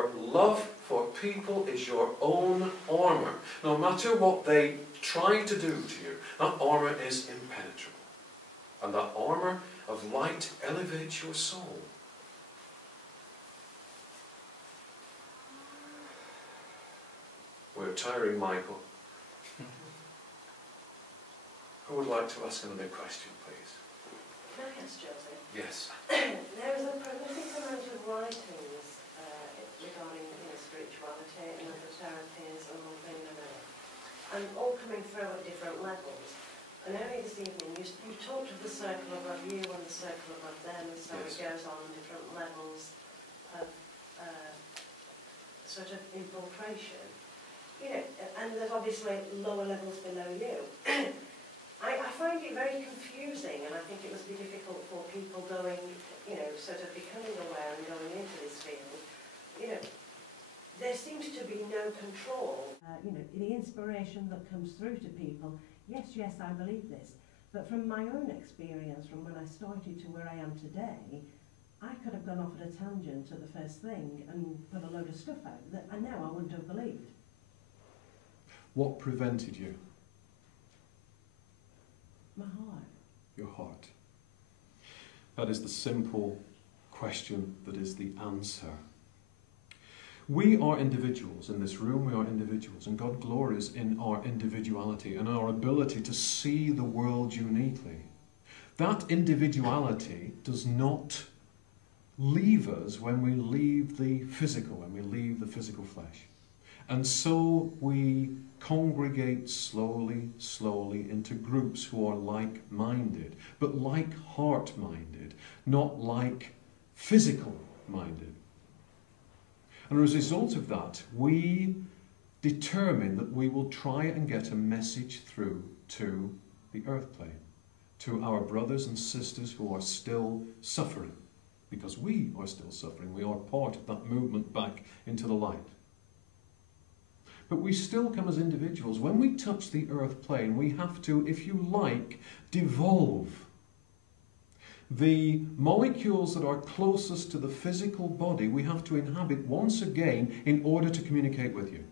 your love for people is your own armour. No matter what they try to do to you, that armour is impenetrable. And that armour of light elevates your soul. We're tiring Michael. Who would like to ask another question, please? Can I ask Joseph? Yes. There is a prolific amount of writings regarding spirituality and other therapies and all things like that, and all coming through at different levels. And only this evening you talked of the circle above you and the circle above them, and so yes. It goes on different levels of sort of infiltration. And there's obviously lower levels below you. I find it very confusing, and I think it must be difficult for people going, sort of becoming aware and going into this field. There seems to be no control. The inspiration that comes through to people, yes, I believe this. But from my own experience, from when I started to where I am today, I could have gone off at a tangent at the first thing and put a load of stuff out that I know I wouldn't have believed. What prevented you? My heart. Your heart. That is the simple question that is the answer. We are individuals in this room, we are individuals, and God glories in our individuality and our ability to see the world uniquely. That individuality does not leave us when we leave the physical, when we leave the physical flesh. And so we congregate slowly into groups who are like-minded, but like heart-minded, not like physical-minded. And as a result of that, we determine that we will try and get a message through to the earth plane, to our brothers and sisters who are still suffering, because we are still suffering. We are part of that movement back into the light. But we still come as individuals. When we touch the earth plane, we have to, if you like, devolve. The molecules that are closest to the physical body, we have to inhabit once again in order to communicate with you.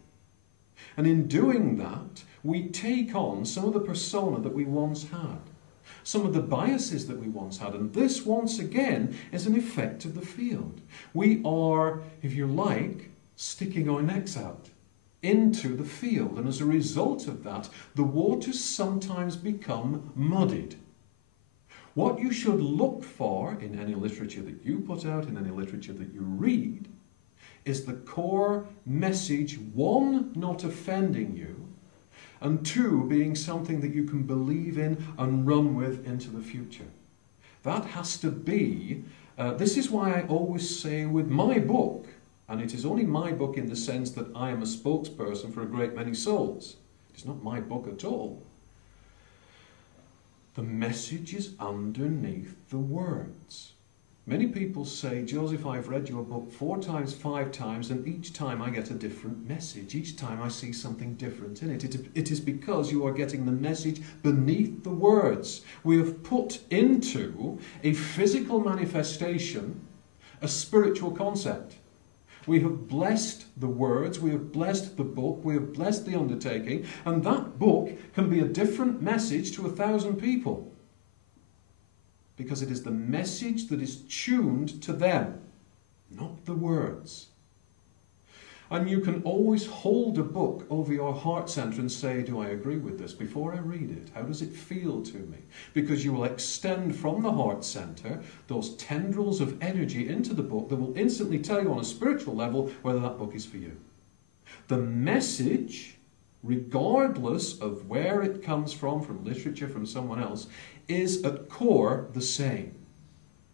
And in doing that, we take on some of the persona that we once had, some of the biases that we once had. And this, once again, is an effect of the field. We are, if you like, sticking our necks out into the field, and as a result of that, the waters sometimes become muddied. What you should look for in any literature that you put out, in any literature that you read, is the core message, one, not offending you, and two, being something that you can believe in and run with into the future. That has to be, this is why I always say with my book, and it is only my book in the sense that I am a spokesperson for a great many souls. It's not my book at all. The message is underneath the words. Many people say, Joseph, I've read your book 4 times, 5 times, and each time I get a different message. Each time I see something different in it. It is because you are getting the message beneath the words. We have put into a physical manifestation a spiritual concept. We have blessed the words, we have blessed the book, we have blessed the undertaking, and that book can be a different message to 1,000 people. Because it is the message that is tuned to them, not the words. And you can always hold a book over your heart center and say, do I agree with this? Before I read it, how does it feel to me? Because you will extend from the heart center those tendrils of energy into the book that will instantly tell you on a spiritual level whether that book is for you. The message, regardless of where it comes from literature, from someone else, is at core the same.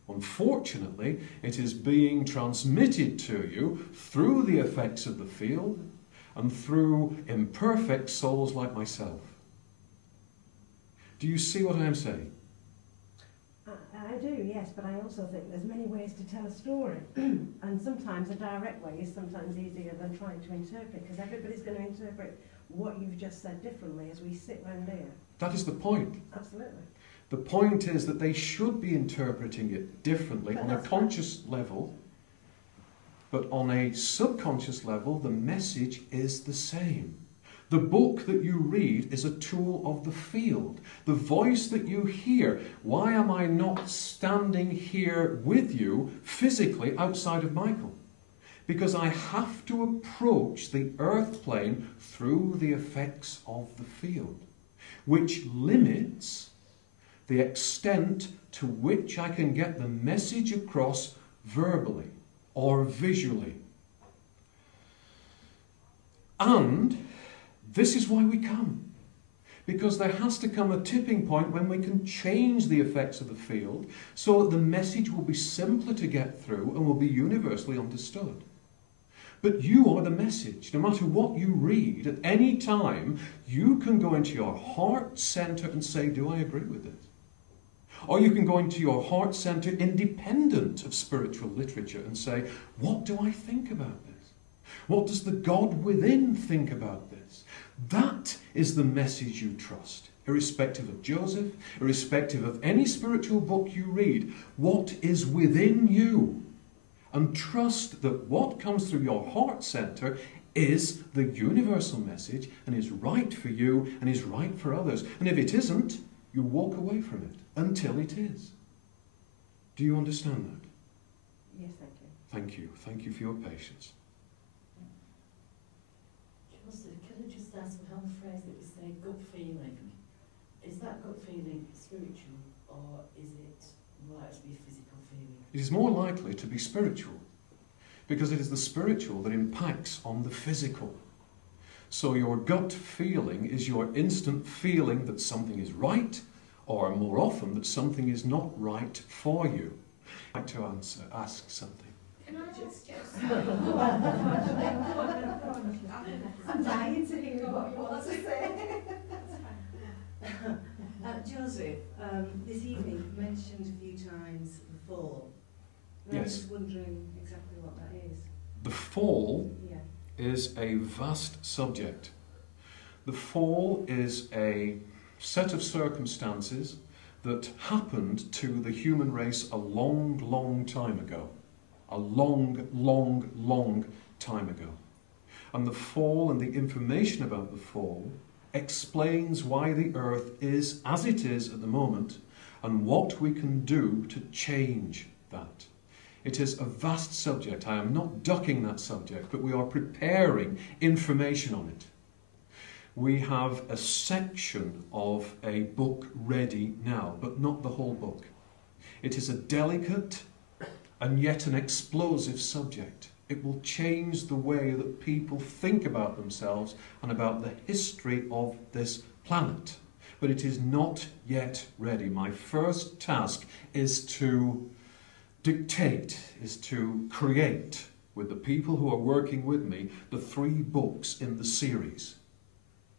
Unfortunately, it is being transmitted to you through the effects of the field and through imperfect souls like myself. Do you see what I am saying? I do, yes, but I also think there's many ways to tell a story. And sometimes a direct way is sometimes easier than trying to interpret, because everybody's going to interpret what you've just said differently as we sit round here. That is the point. Absolutely. The point is that they should be interpreting it differently on a conscious level. But on a subconscious level, the message is the same. The book that you read is a tool of the field. The voice that you hear, why am I not standing here with you physically outside of Michael? Because I have to approach the earth plane through the effects of the field, which limits the extent to which I can get the message across verbally or visually. And this is why we come. Because there has to come a tipping point when we can change the effects of the field so that the message will be simpler to get through and will be universally understood. But you are the message. No matter what you read, at any time, you can go into your heart center and say, do I agree with this? Or you can go into your heart center independent of spiritual literature and say, what do I think about this? What does the God within think about this? That is the message you trust, irrespective of Joseph, irrespective of any spiritual book you read. What is within you? And trust that what comes through your heart center is the universal message and is right for you and is right for others. And if it isn't, you walk away from it until it is. Do you understand that? Yes, thank you. Thank you. Thank you for your patience. Joseph, can I just ask, on the phrase that we say gut feeling, is that gut feeling spiritual or is it likely to be a physical feeling? It is more likely to be spiritual because it is the spiritual that impacts on the physical. So your gut feeling is your instant feeling that something is right, or more often that something is not right for you. I'd like to ask something. Can I just I'm dying to hear what you want to say. Joseph, this evening you mentioned a few times the fall. And Yes. I'm just wondering exactly what that is. The fall Yeah. is a vast subject. The fall is a set of circumstances that happened to the human race a long, long time ago. A long, long, long time ago. And the fall and the information about the fall explains why the earth is as it is at the moment and what we can do to change that. It is a vast subject. I am not ducking that subject, but we are preparing information on it. We have a section of a book ready now, but not the whole book. It is a delicate and yet an explosive subject. It will change the way that people think about themselves and about the history of this planet. But it is not yet ready. My first task is to dictate, is to create, with the people who are working with me, the 3 books in the series.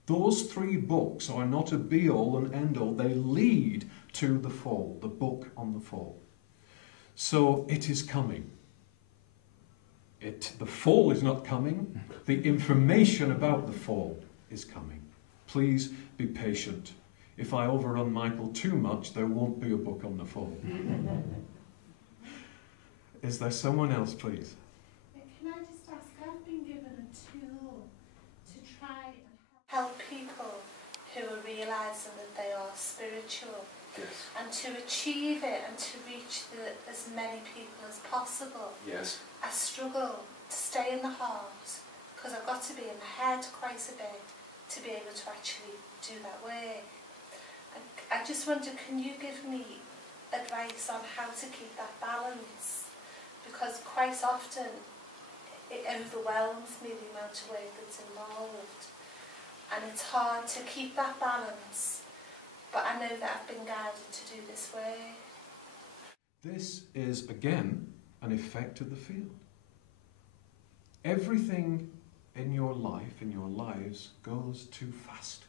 Those 3 books are not a be-all and end-all. They lead to the fall, the book on the fall. So it is coming. The fall is not coming. The information about the fall is coming. Please be patient. If I overrun Michael too much, there won't be a book on the fall. Is there someone else, please? Can I just ask, I've been given a tool to try and help people who are realising that they are spiritual. Yes. And to achieve it and to reach as many people as possible. Yes. I struggle to stay in the heart because I've got to be in the head quite a bit to be able to actually do that work. I just wonder, can you give me advice on how to keep that balance? Because quite often it overwhelms me, the amount of work that's involved. And it's hard to keep that balance. But I know that I've been guided to do this way. This is, again, an effect of the field. Everything in your life, in your lives, goes too fast